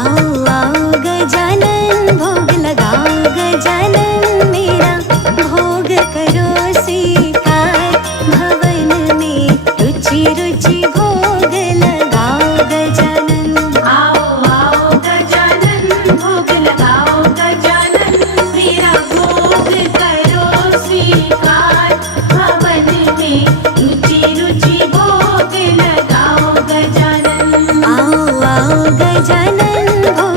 आओ आओ गजानन भोग लगाओ गजानन मेरा भोग करो स्वीकार भवन में रुचि रुचि भोग लगाओ गजानन। आओ आओ गजानन भोग लगाओ गजानन मेरा भोग करो स्वीकार भवन में रुचि रुचि भोग लगाओ गजानन। आओ आओ गजानन भोग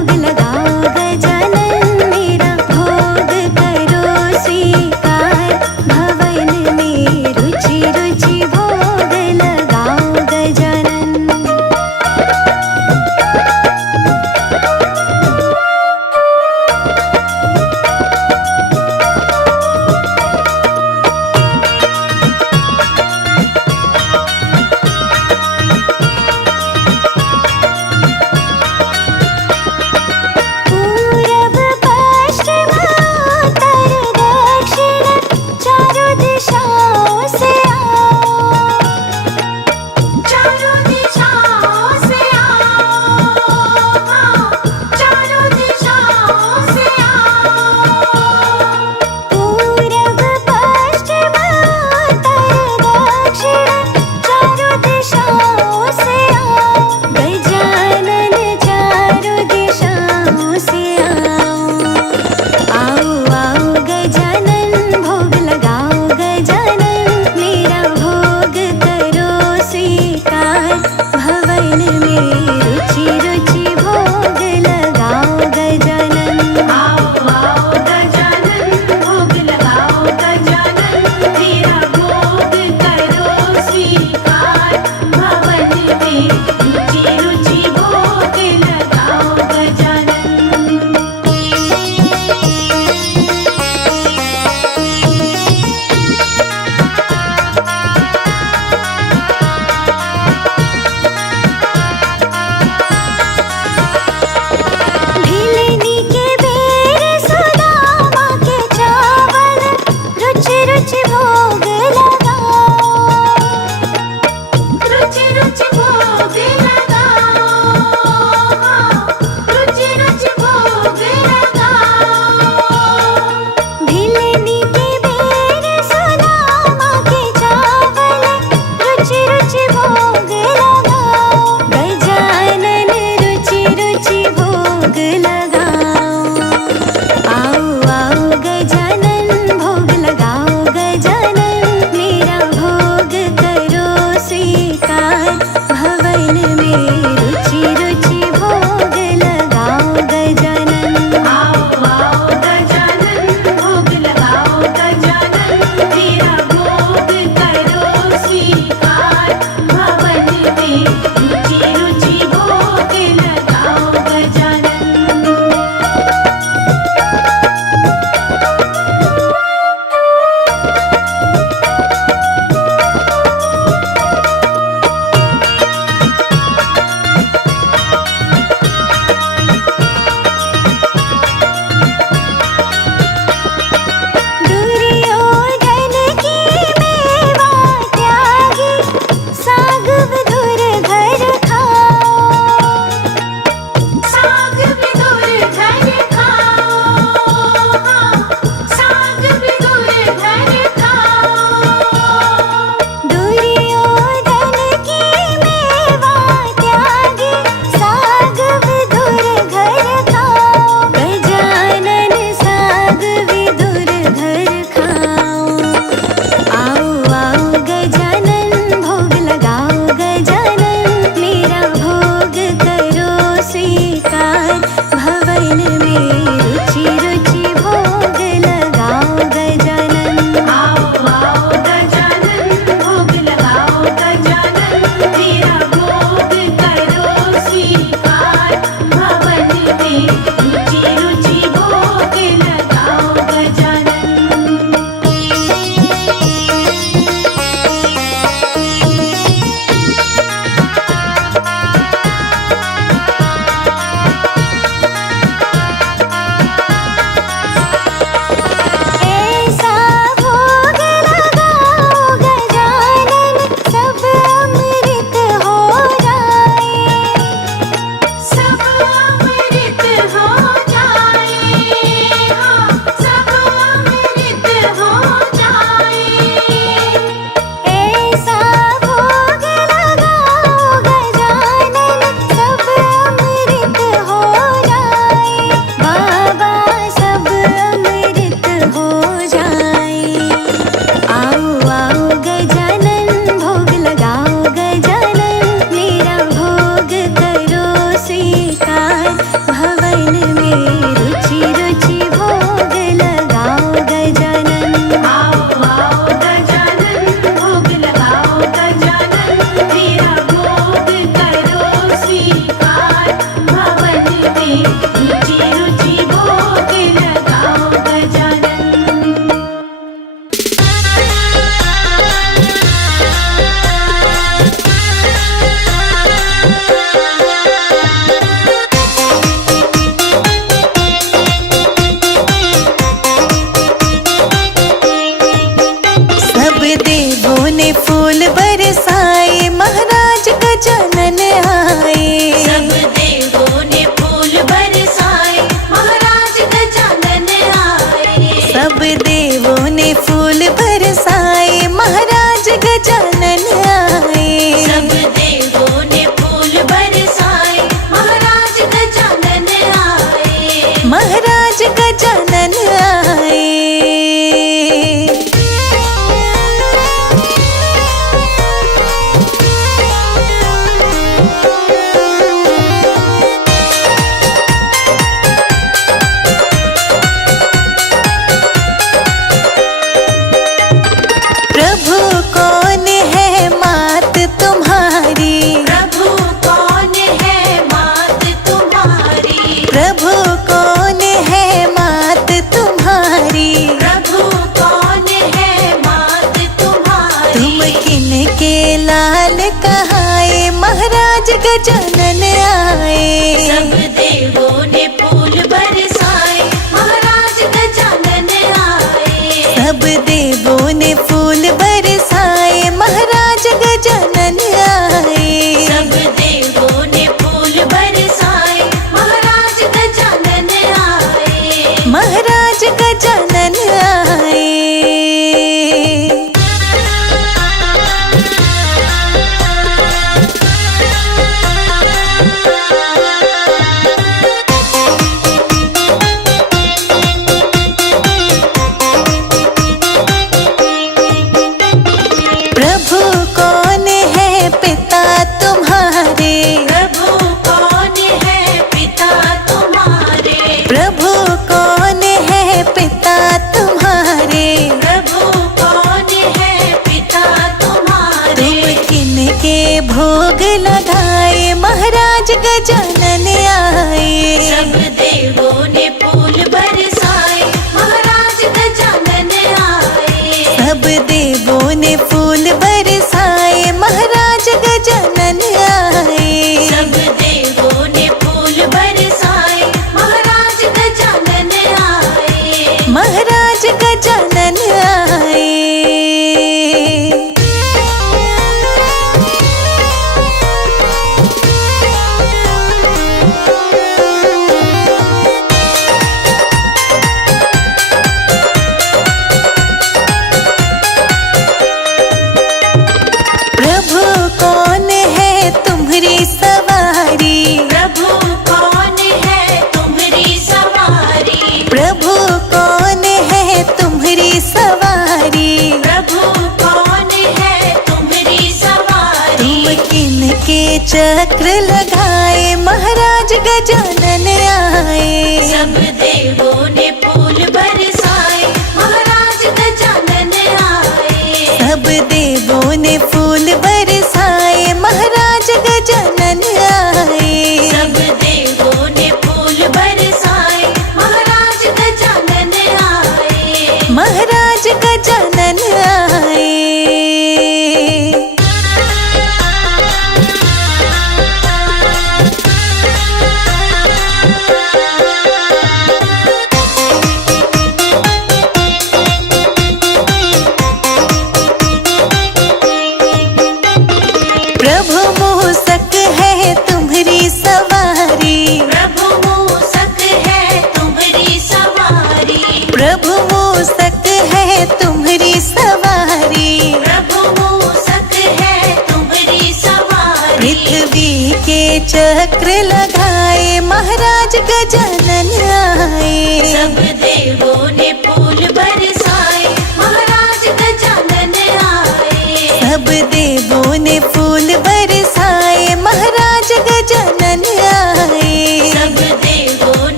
भवन में रुचि रुचि भोग लगाओ गजानन। आओ आओ गजानन भोग लगाओ गजानन मेरा भोग करो स्वीकार भवन में रुचि रुचि भोग लगाओ गजानन। सब देवों ने फूल बरसाए महाराज गजानन आए। सब देवों ने फूल बरसाए महाराज गजानन आए। सब देवों ने फूल बरसाए महाराज गजानन आए। सब देवों ने फूल बरसाए महाराज गजानन आए। महाराज गजानन आए। प्रभु कौन है मात तुम्हारी। प्रभु कौन है मात तुम्हारी। प्रभु कौन है मात तुम्हारी। प्रभु कौन है मात तुम्हारी। तुम किनके लाल कहाए महाराज गजानन आए। सब देवों ने फूल बरसाए महाराज गजानन आए। सब देवों ने फूल बरसाए महाराज गजानन आए। सब देवों ने फूल बरसाए महाराज गजानन आए। महाराज गजानन आए। प्रभु कौन है पिता तुम्हारे। प्रभु कौन है पिता तुम्हारे। प्रभु कौन है पिता तुम्हारे। प्रभु कौन है पिता तुम्हारे। तुम किनके भोग लगाए महाराज गजानन आए। सब देवों ने फूल बरसाए महाराज गजानन आए। सब देवों ने फूल बरसाए महाराज गजानन आए। सब देवों ने फूल बरसाए महाराज गजानन आए। महाराज गजानन आए। प्रभु कौन है तुम्हारी सवारी। प्रभु कौन है तुम्हारी सवारी। प्रभु कौन है तुम्हारी सवारी। प्रभु कौन है तुम्हारी सवारी। तुम किनके चक्र लगाए महाराज गजानन आए। सब देवों ने फूल बरसाए महाराज गजानन आए। सब देवों ने फूल बरसाए महाराज गजानन आए। सब देवों ने फूल बरसाए महाराज गजानन आए। महाराज गजानन आए। प्रभु मूसक है तुम्हारी सवारी। प्रभु मूसक है तुम्हारी सवारी। प्रभु मूसक है तुम्हारी सवारी। प्रभु मूसक है तुम्हारी सवारी। पृथ्वी के चक्र लगाए महाराज गजानन आए। सब देवों ने फूल बरसाए महाराज गजानन आए। सब देवों ने फूल बरसाए महाराज गजानन आए। सब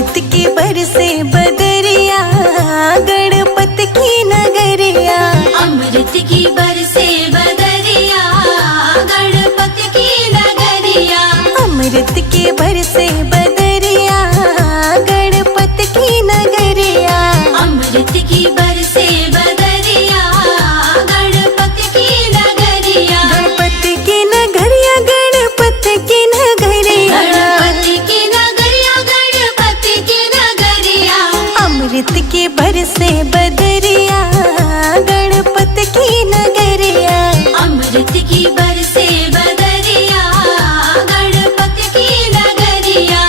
अमृत की बरसे बदरिया गणपति की नगरिया। अमृत की बरसे बदरिया गणपति की नगरिया। अमृत की बरसे बदरिया गणपति की नगरिया। अमृत की बरसे बदरिया गणपति की नगरिया। गणपति की नगरिया गणपति की नगरिया। गणपति की नगरिया गणपति की नगरिया। अमृत की बरसे बदरिया गणपति की नगरिया। अमृत की बरसे बदरिया गणपति की नगरिया।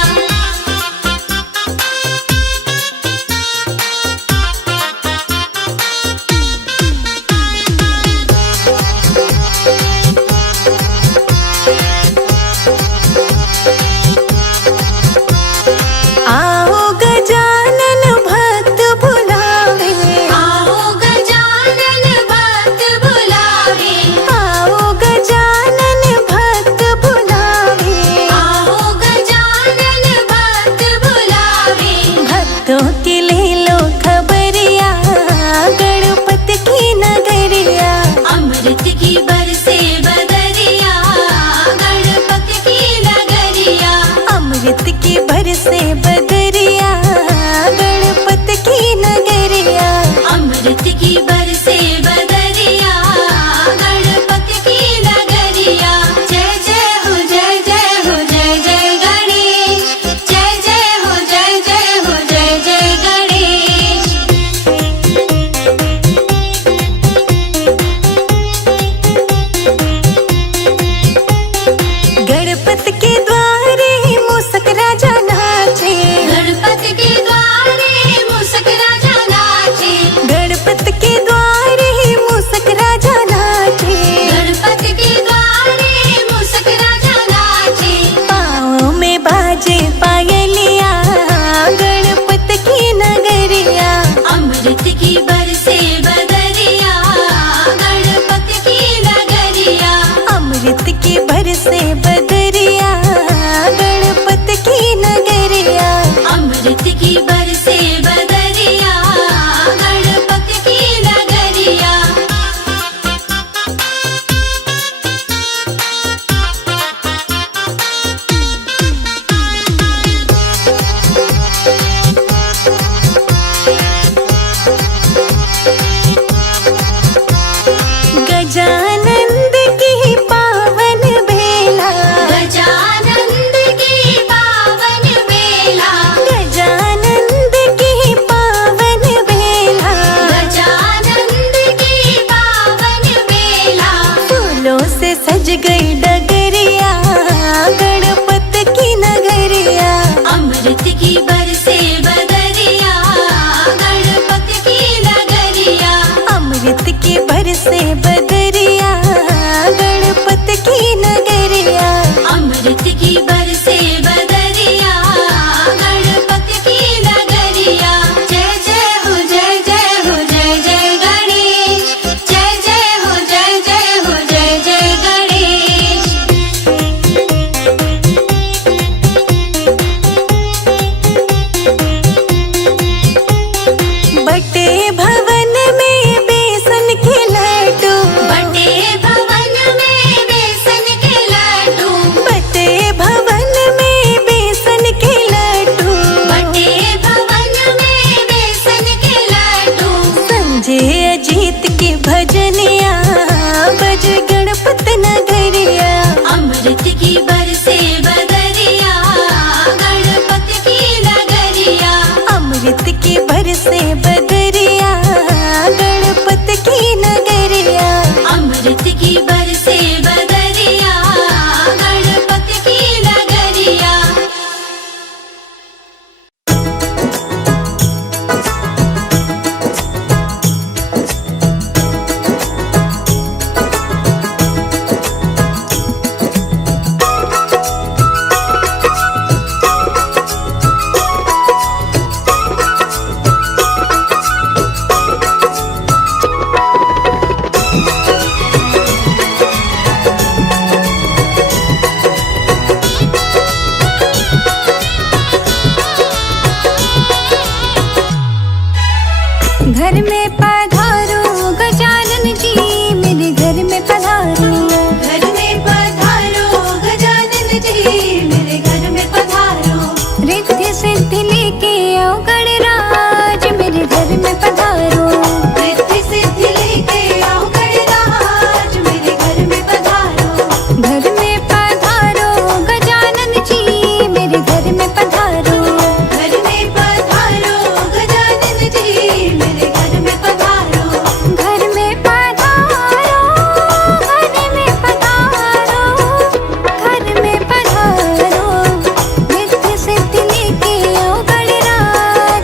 आओ गजानन भक्त बुला आओ गणराज मेरे घर में पधारो। रिद्धि सिद्धि लेके आओ गणराज मेरे घर में पधारो। घर में पधारो गजानन जी मेरे घर में पधारो। घर में पधारो गजानन जी मेरे घर में पधारो। घर में पधारो घर में पधारो। घर में पधारो रिद्धि सिद्धि लेके आओ गणराज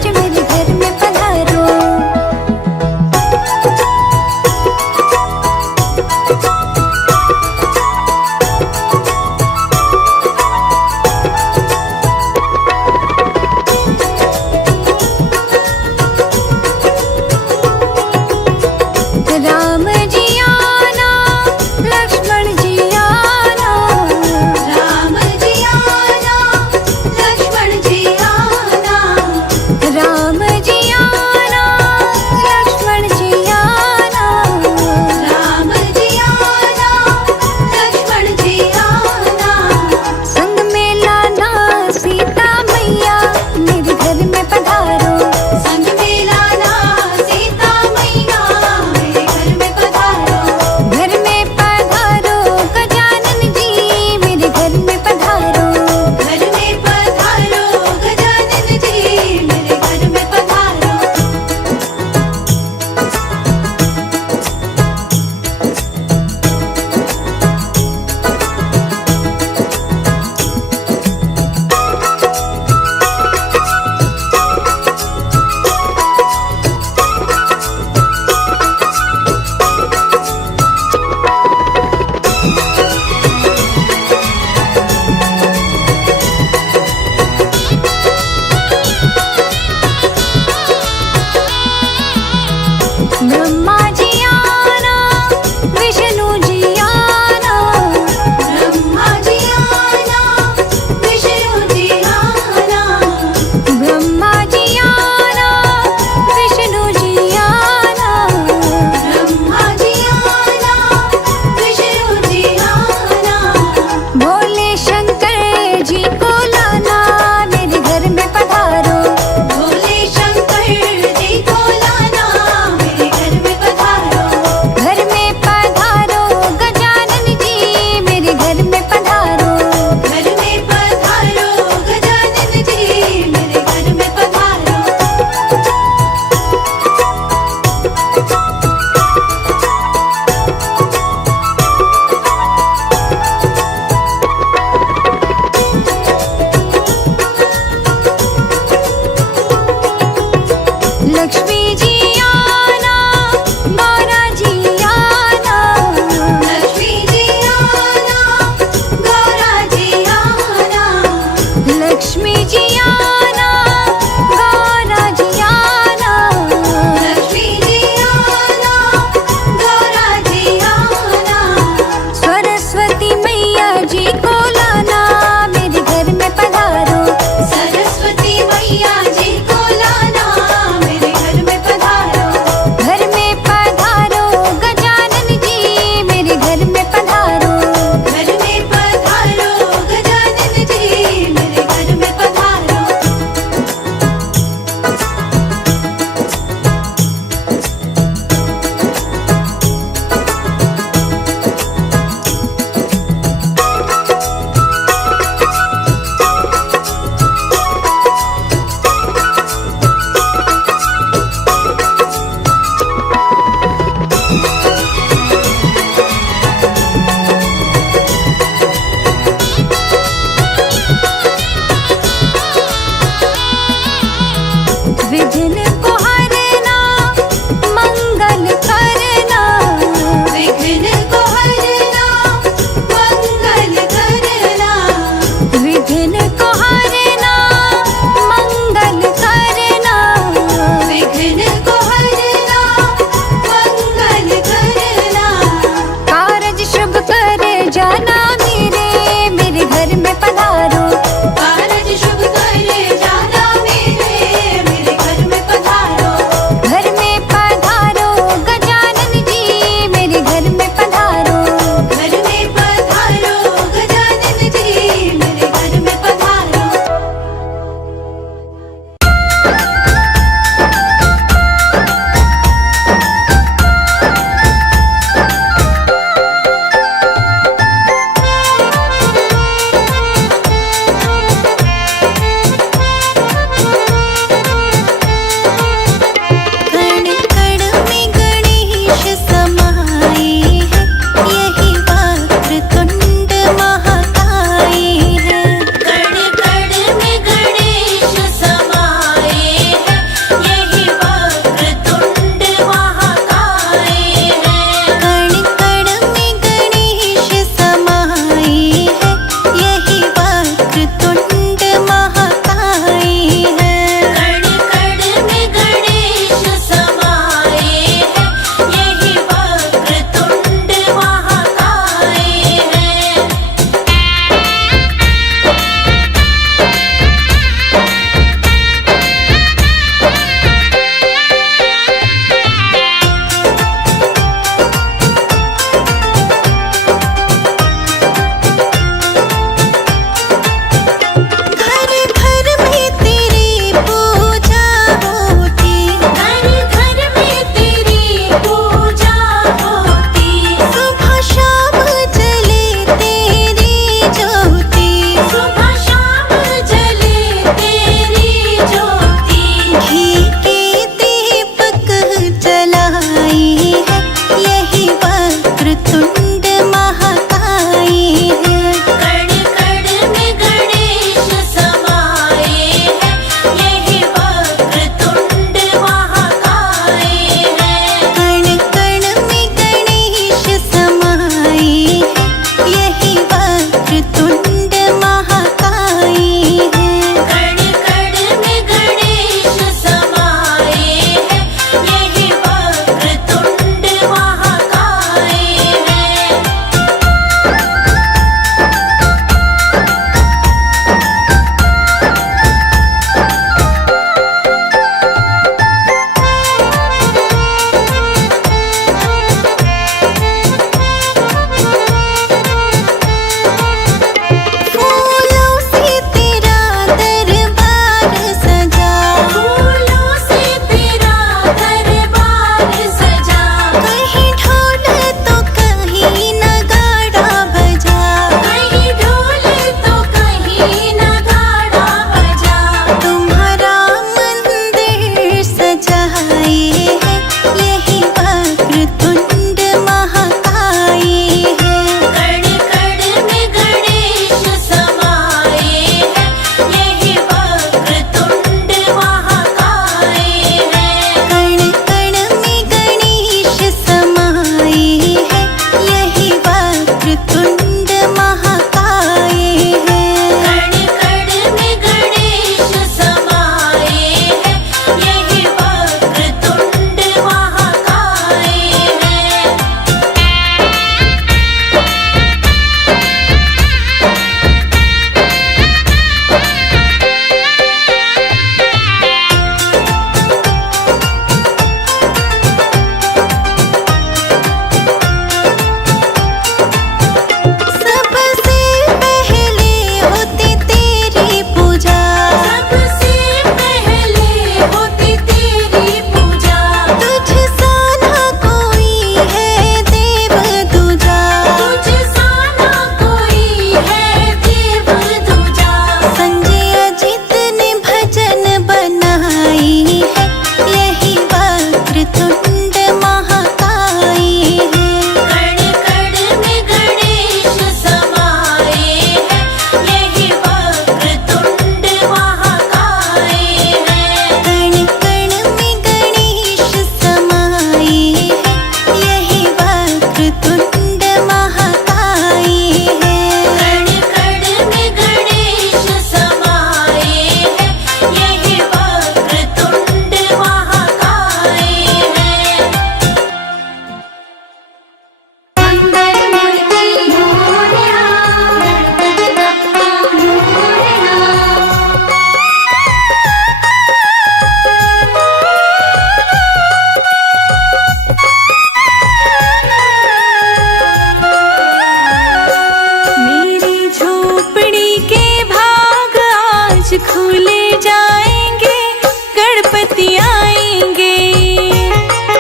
गणपति आएंगे।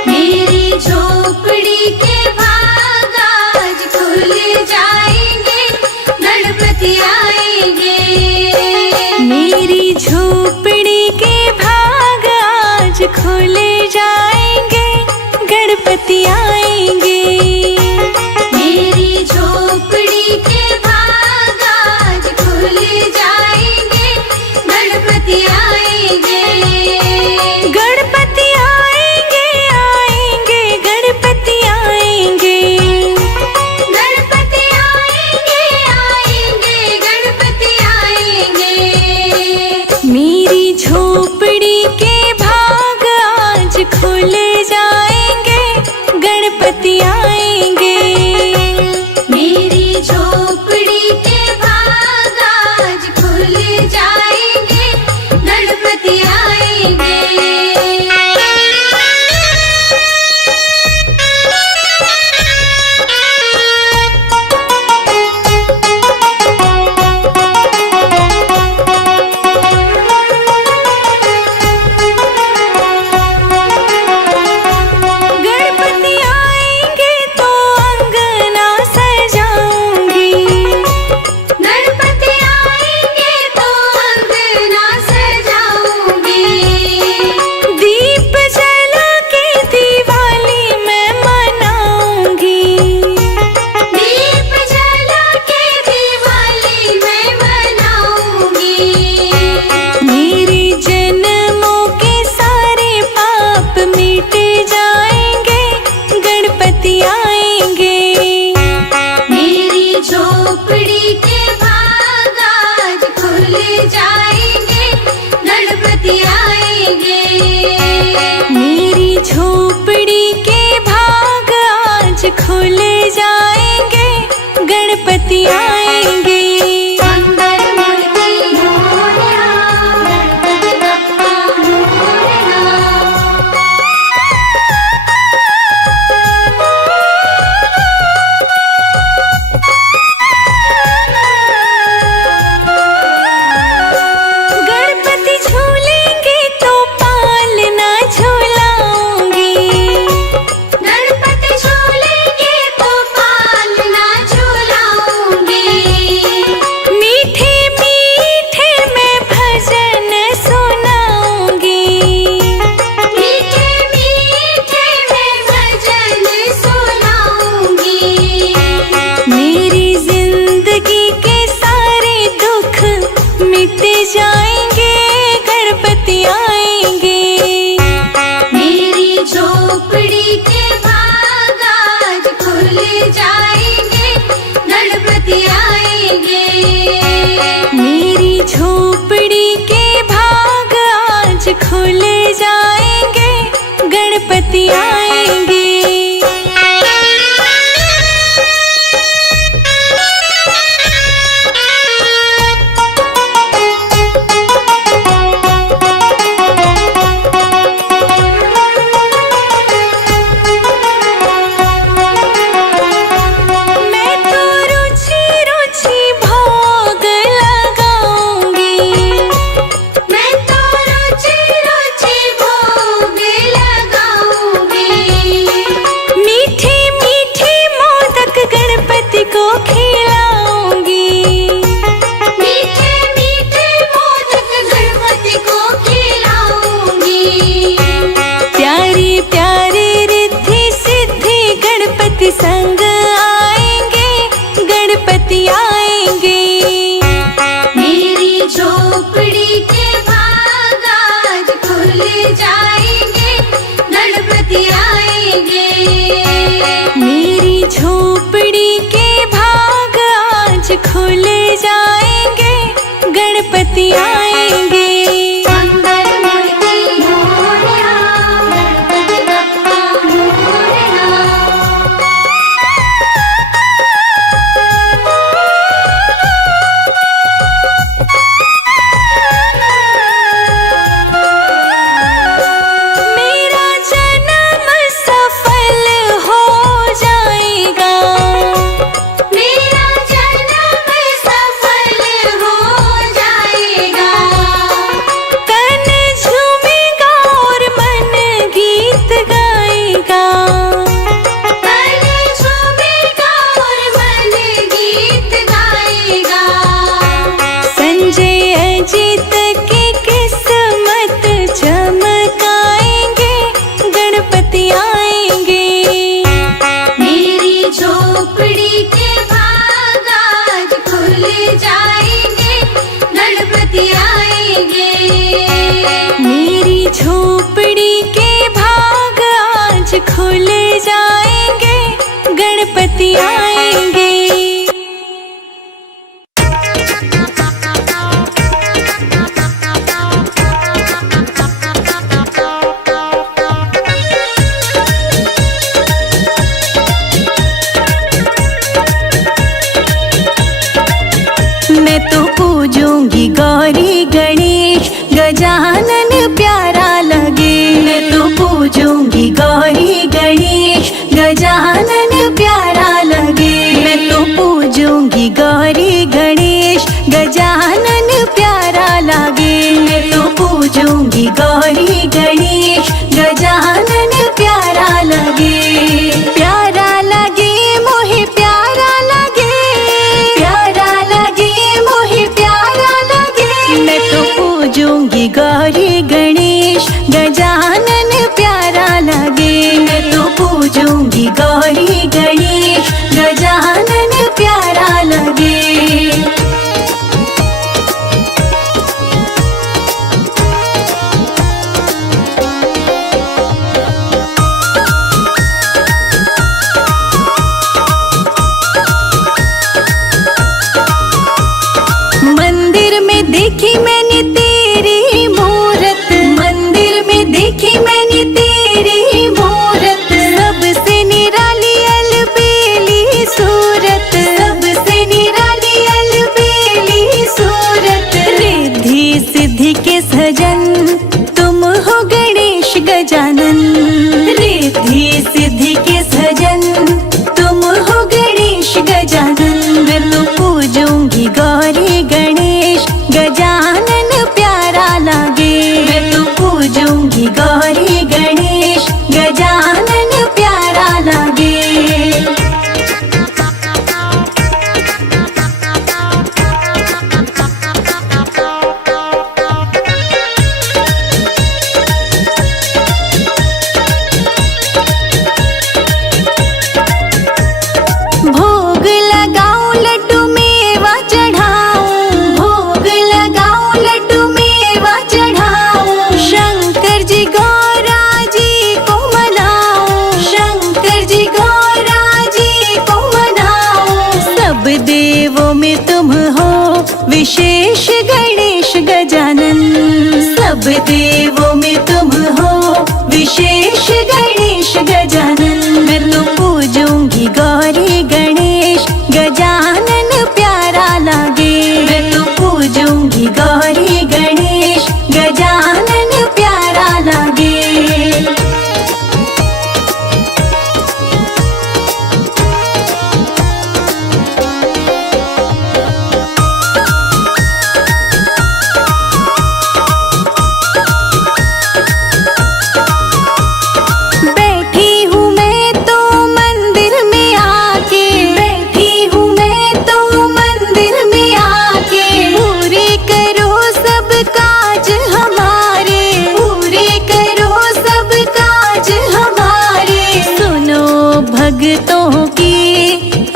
मेरी झोपड़ी के भाग आज खुल जाएंगे, गणपति आएंगे। मेरी झोपड़ी के भाग आज खुल जाएंगे, गणपति आएंगे। मेरी झोपड़ी के भाग आज खुल जाएंगे, गणपति आएंगे। गजानन। रिद्धि सिद्धि के सजन तुम हो गणेश गजानन। मैं तो पूजूंगी गौरी गणेश गजानन प्यारा लागे। मैं तो पूजूंगी गौरी गणेश गजानन प्यारा लागे। भोग लगाऊं लड्डू मेवा चढ़ाऊं। भोग लगाऊं लड्डू मेवा चढ़ाऊं। शंकर जी गौरा जी को मनाऊं। शंकर जी गौरा जी को मनाऊं। सब देवों में तुम हो विशेष गणेश गजानन। सब देवों में तुम हो विशेष गणेश गजानन। मैं तो पूजूंगी गौरी गणेश गजानन प्यारा लागे। मैं तो पूजूंगी गौरी गणेश गजानन प्यारा लागे। बैठी हूँ मैं तो मंदिर में आके। बैठी हूँ मैं तो मंदिर में आके। पूरे करो सब काज हमारे। पूरे करो सब काज हमारे। सुनो भक्तों की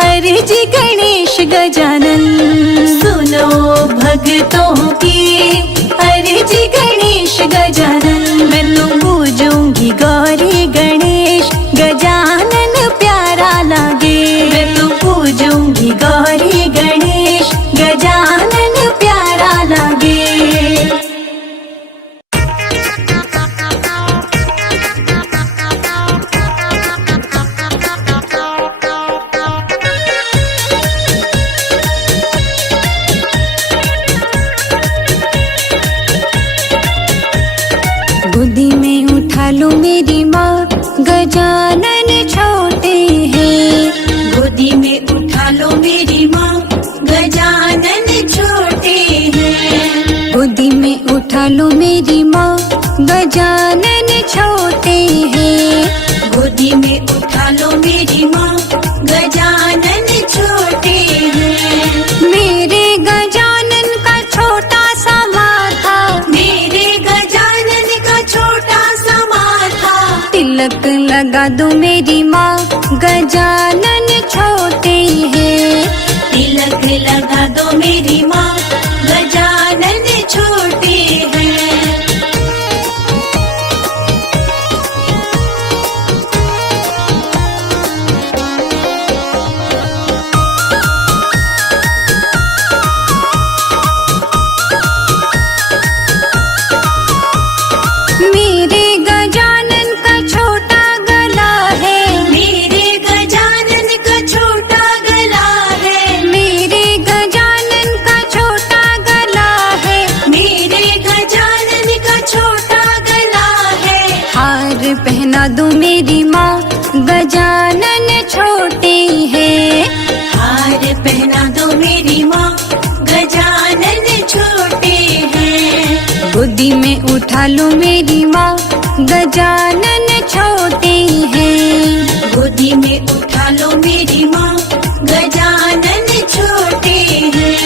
अर्जी गणेश गजानन। सुनो भक्तों की अर्जी गणेश गजानन। मैं तो पूजूंगी गौरी गणेश गजानन प्यारा लागे। मैं तो पूजूंगी गौरी गणेश गजानन प्यारा लागे। गोदी में उठा लो मेरी माँ गजानन छोटे हैं। गोदी में उठा लो मेरी माँ गजानन छोटे हैं। गोदी में उठा लो मेरी माँ गजानन छोटे हैं। गोदी में उठा लो मेरी माँ गजानन छोटे हैं। मेरे गजानन का छोटा सा माथा। मेरे गजानन का छोटा सा माथा। तिलक लगा दो मेरी माँ गजानन छोटे हैं। तिलक लगा दो मेरी माँ गजानन छोटे हैं। मेरे गजानन का छोटा गला है। मेरे गजानन का छोटा गला है। मेरे गजानन का छोटा गला है। मेरे गजानन का छोटा गला है। हार पहना दो मेरी माँ गजानन छोटे हैं। हार पहना दो मेरी माँ गजानन छोटे हैं। गोदी में उठा लो मेरी माँ गजानन छोटे हैं। गोदी में उठा लो मेरी माँ गजानन छोटे हैं।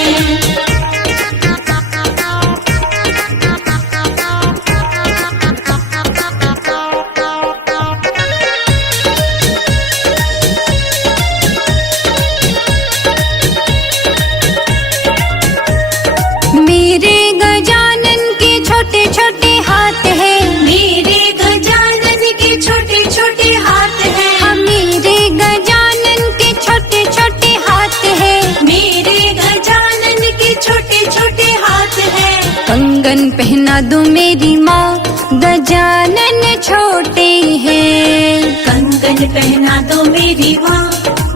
मेरे गजानन के छोटे छोटे हाथ हैं। मेरे गजानन के छोटे छोटे हाथ हैं। मेरे गजानन के छोटे छोटे हाथ हैं। मेरे गजानन के छोटे छोटे हाथ हैं। कंगन पहना दो मेरी माँ गजानन छोटे हैं। कंगन पहना दो मेरी माँ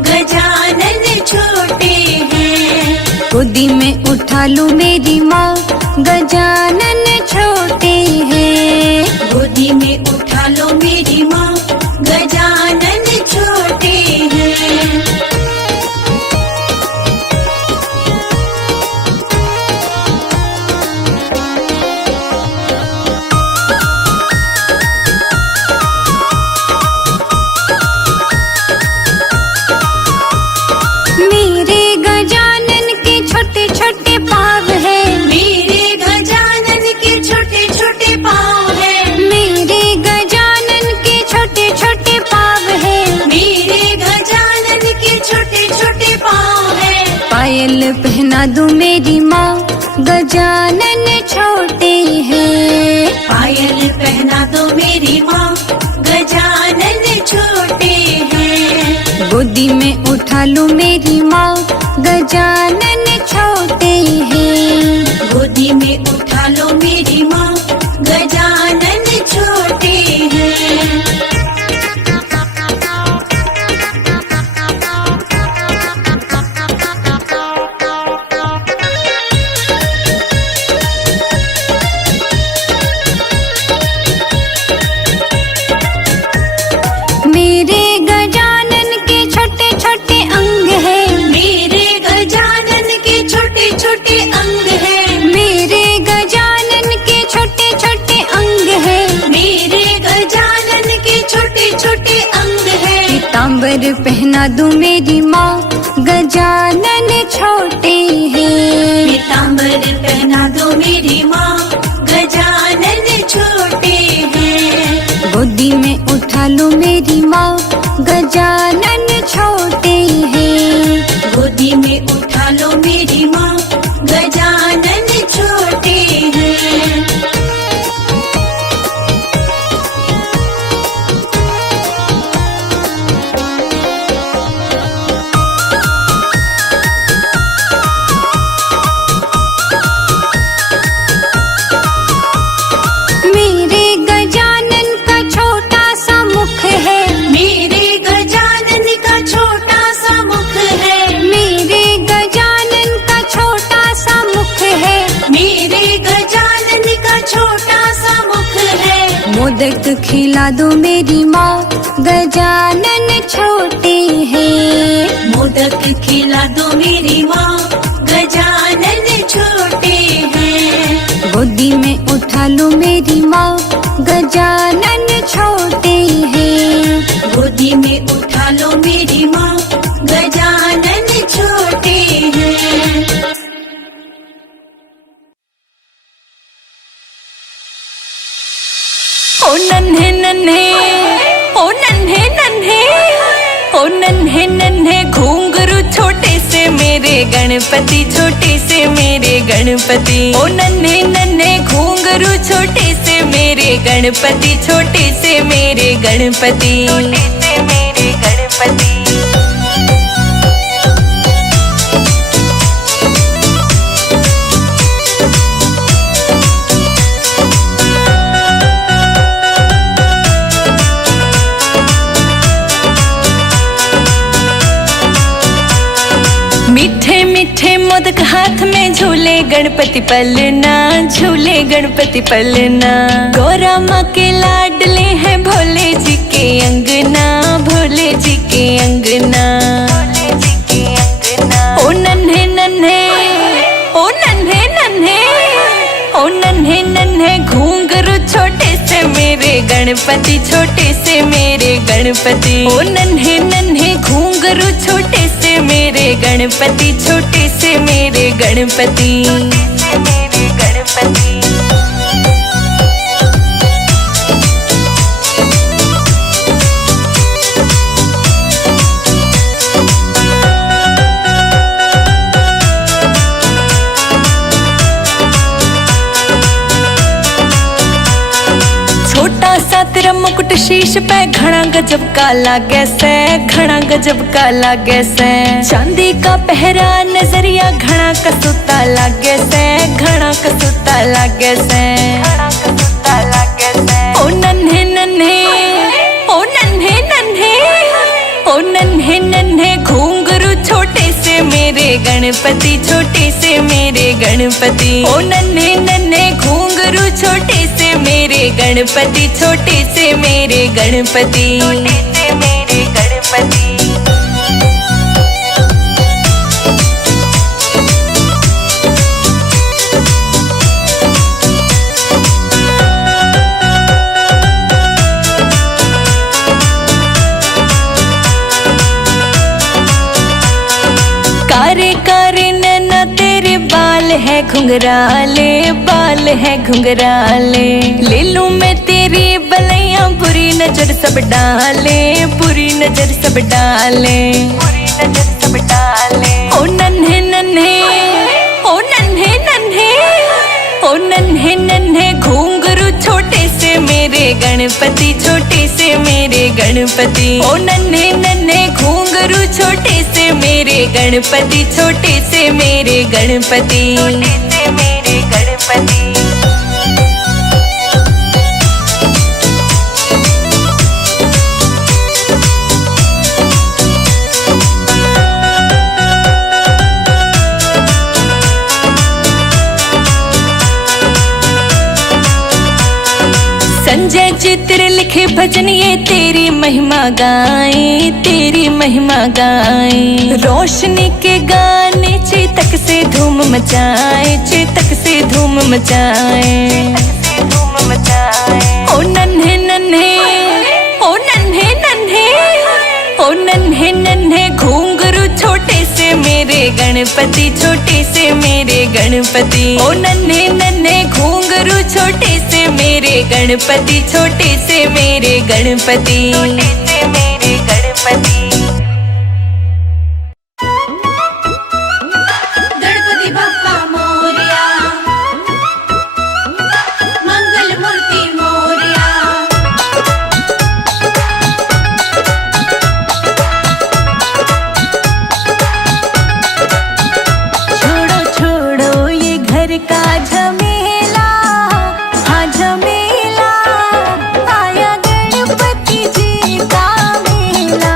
गजानन छोटे हैं। गोदी में उठा लो मेरी माँ गजानन छोटे हैं। गोदी में उठा लो मेरी माँ, गजानन छोटे हैं। मेरे गजानन के छोटे छोटे पाँव है, मेरे गजानन के छोटे छोटे पाँव हैं। मेरे गजानन के छोटे छोटे पाँव है। मेरे गजानन के छोटे छोटे पाँव हैं। पायल पहना दूं मेरी माँ, गजानन छोटे हैं। पायल पहना दो मेरी माँ, गजानन छोटे हैं। गोदी में उठा लूं मेरी माँ, गजानन छोटे हैं। गोदी में उठा लो मेरी माँ, गजानन छोटे हैं। मेरे गजानन के छोटे छोटे अंग है। मेरे गजानन के छोटे छोटे अंग हैं। मेरे गजानन के छोटे छोटे अंग है। मेरे गजानन के छोटे छोटे अंग हैं। पीताम्बर पहना दूं मेरी माँ, गजानन छोटे हैं। पीताम्बर पहना दो मेरी माँ, गजानन छोटे हैं। गोदी में उठा लूं मेरी माँ, गजानन छोटे हैं। गोदी में उठा लो मेरी माँ, गजानन छोटे हैं। मेरे गजानन का छोटा सा मुख है। मेरे गजानन का छोटा सा मुख है। मेरे गजानन का छोटा सा मुख है। मेरे गजानन का छोटा सा मुख है। मोदक खिला दो मेरी माँ, गजानन छोटे हैं। मोदक खिला दो मेरी माँ, गजानन छोटे हैं। गोदी में उठा लूं मेरी माँ, गजानन छोटे हैं। गोदी में उठा लो मेरी माँ, गजानन छोटे हैं। ओ नन्हे नन्हे, ओ नन्हे नन्हे, ओ नन्हे नन्हे घुंघरू छोटे से मेरे गणपति, छोटे से मेरे गणपति। ओ नन्हे नन्हे घुंघरू छोटे से मेरे गणपति, छोटे से मेरे गणपति, छोटे से मेरे गणपति। मीठे मीठे मोदक हाथ में झूले गणपति पलना, झूले गणपति पलना। गौरा माँ के लाडले हैं भोले जी के अंगना, भोले जी के अंगना। ओ नन्हे नन्हे, ओ नन्हे नन्हे, ओ नन्हे नन्हे घुंघरू छोटे से मेरे गणपति, छोटे से मेरे गणपति। ओ नन्हे नन्हे घुंघरू छोटे से मेरे गणपति, छोटे से मेरे गणपति, छोटे से मेरे गणपति। छोटा सा तेरा मुकुट शीश पे घना गजब का लागे से, घना गजब का लागे से। चांदी का पहरा नजरिया घना कसूता लागे से, घना कसूता लागे से, घना कसूता लागे से। ओ नन्हे नन्हे, ओ नन्हे नन्हे, ओ नन्हे नन्हे घुंघरू छोटे से मेरे मेरे गणपति, छोटे से मेरे गणपति। ओ नन्हे नन्हे घुंघरू छोटे से मेरे गणपति, छोटे से मेरे गणपति, छोटे से मेरे गणपति। कारे कारे नैना तेरे बाल है घुंघराले, बाल है घुंघराले। ले लूं मैं तेरी बलैया, बुरी नजर सब डाले, बुरी नजर सब डाले, बुरी नजर सब डाले। ओ नन्हे नन्हे, ओ नन्हे नन्हे, ओ नन्हे नन्हे घुंघरू छोटे से मेरे गणपति, छोटे से मेरे गणपति। ओ नन्हे नन्हे घुंघरू छोटे से मेरे गणपति, छोटे से मेरे गणपति, छोटे से मेरे गणपति। संजय चित्र लिखे भजन ये तेरी महिमा गाए, तेरी महिमा गाए। रोशनी के गाने चेतक से धूम मचाए, चेतक से धूम मचाए, धूम मचाए। ओ नन्हे नन्हे, ओ नन्हे नन्हे, ओ नन्हे नन्हे घुंघरू छोटे से मेरे गणपति, छोटे से मेरे गणपति। ओ नन्हे नन्हे घुंघरू छोटे से मेरे गणपति, छोटे से मेरे गणपति, छोटे से मेरे गणपति। गणपति बप्पा मोरया, मंगल मूर्ति मोरया। छोड़ो छोड़ो ये घर का झमेला, हाँ झमेला, आया गणपति जी का मेला।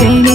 गणपति